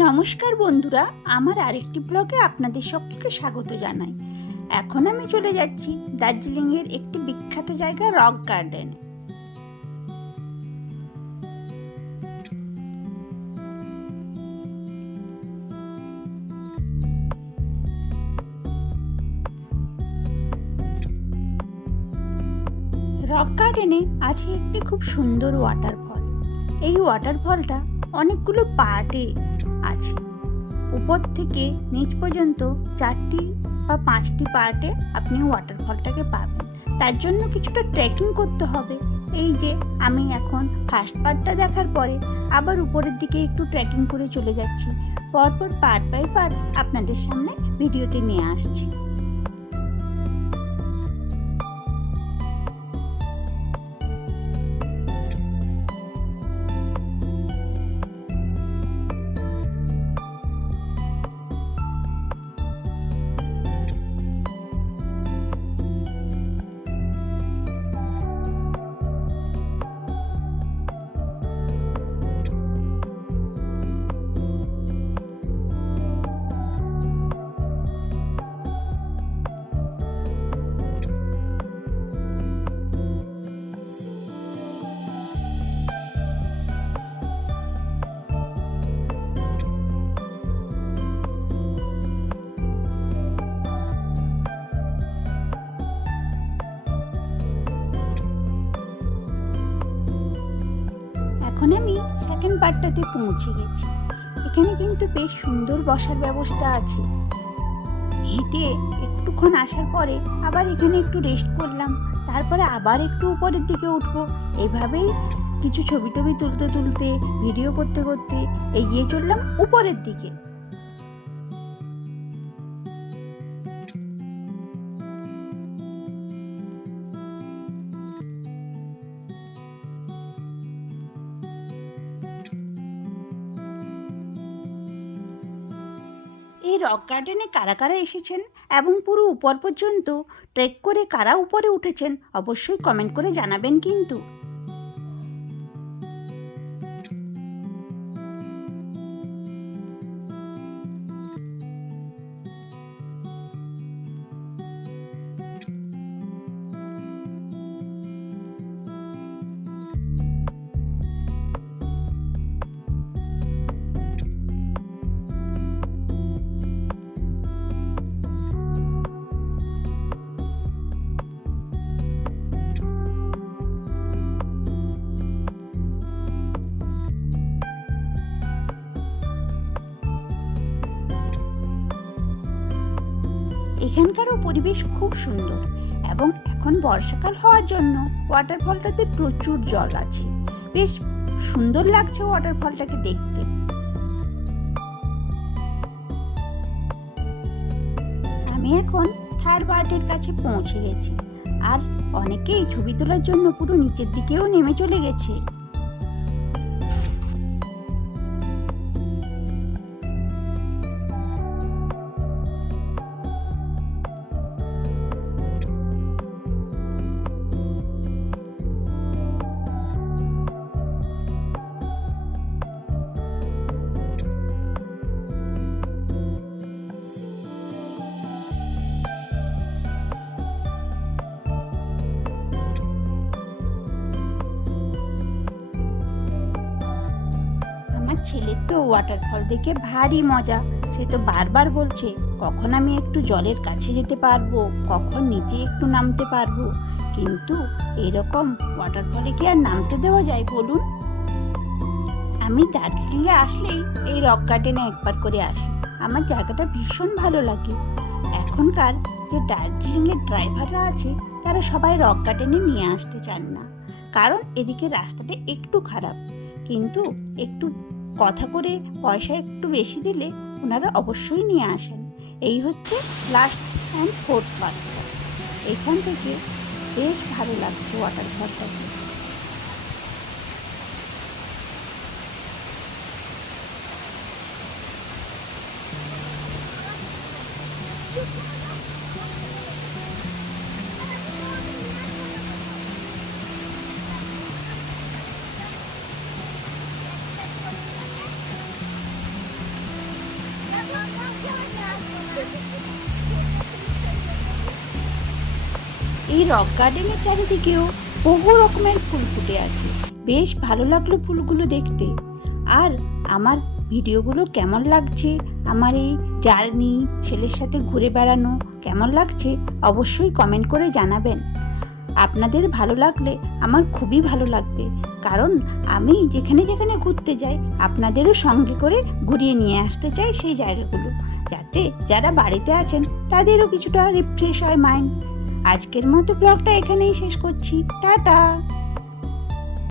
নমস্কার বন্ধুরা, আমার আরেকটি ব্লগে আপনাদের সকলকে স্বাগত জানাই। এখন আমি চলে যাচ্ছি দার্জিলিংয়ের একটি বিখ্যাত জায়গা রক গার্ডেনে। রক গার্ডেনে আছে একটি খুব সুন্দর ওয়াটারফল। এই ওয়াটারফলটা অনেকগুলো পার্টে আছে। উপর থেকে নিচ পর্যন্ত 4টি বা 5টি পার্টে আপনি ওয়াটারফলটাকে পাবেন। তার জন্য কিছুটা ট্রেকিং করতে হবে। এই যে আমি এখন ফার্স্ট পার্টটা দেখার পরে আবার উপরের দিকে একটু ট্রেকিং করে চলে যাচ্ছি। পরপর পার্ট বাই পার্ট আপনাদের সামনে ভিডিওতে নিয়ে আসছি। এখন আমি সেকেন্ড পার্টটাতে পৌঁছে গেছি। এখানে কিন্তু বেশ সুন্দর বসার ব্যবস্থা আছে। হেঁটে একটুক্ষণ আসার পরে আবার এখানে একটু রেস্ট করলাম, তারপরে আবার একটু উপরের দিকে উঠবো। এইভাবেই কিছু ছবি টবি তুলতে তুলতে ভিডিও করতে করতে এগিয়ে চললাম উপরের দিকে। এই রক গার্ডেনে কারা কারা এসেছেন এবং পুরো উপর পর্যন্ত ট্রেক করে কারা উপরে উঠেছেন অবশ্যই কমেন্ট করে জানাবেন কিন্তু। এখানকারও পরিবেশ খুব সুন্দর এবং এখন বর্ষাকাল হওয়ার জন্য ওয়াটারফলটাতে প্রচুর জল আছে। বেশ সুন্দর লাগছে ওয়াটারফলটাকে দেখতে। আমি এখন থার্ড পার্টের কাছে পৌঁছে গেছি, আর অনেকেই ছবি তোলার জন্য পুরো নিচের দিকেও নেমে চলে গেছে। ছেলের তো ওয়াটারফল দেখে ভারী মজা। সে তো বারবার বলছে কখন আমি একটু জলের কাছে যেতে পারবো, কখন নিচে একটু নামতে পারবো। কিন্তু এরকম ওয়াটারফলে কি আর নামতে দেওয়া যায় বলুন? আমি দার্জিলিংয়ে আসলেই এই রক গার্ডেনে একবার করে আসি। আমার জায়গাটা ভীষণ ভালো লাগে। এখনকার যে দার্জিলিংয়ের ড্রাইভাররা আছে তারা সবাই রক গার্ডেনে নিয়ে আসতে চান না, কারণ এদিকে রাস্তাটা একটু খারাপ। কিন্তু একটু কথা করে পয়সা একটু বেশি দিলে ওনারা অবশ্যই নিয়ে আসেন। এই হচ্ছে লাস্ট অ্যান্ড ফোর্থ পার্টটা। এখান থেকে বেশ ভালো লাগছে ওয়াটারফলটাকে। এই রক গার্ডেনের চারিদিকেও বহু রকমের ফুল ফুটে আছে। বেশ ভালো লাগলো ফুলগুলো দেখতে। আর আমার ভিডিওগুলো কেমন লাগছে, আমার এই জার্নি, ছেলের সাথে ঘুরে বেড়ানো কেমন লাগছে অবশ্যই কমেন্ট করে জানাবেন। আপনাদের ভালো লাগলে আমার খুবই ভালো লাগবে, কারণ আমি যেখানে যেখানে ঘুরতে যাই আপনাদেরও সঙ্গে করে ঘুরিয়ে নিয়ে আসতে চাই সেই জায়গাগুলো, যাতে যারা বাড়িতে আছেন তাদেরও কিছুটা রিফ্রেশ হয় মাইন্ড। আজকের মতো ব্লগটা এখানেই শেষ করছি। টাটা।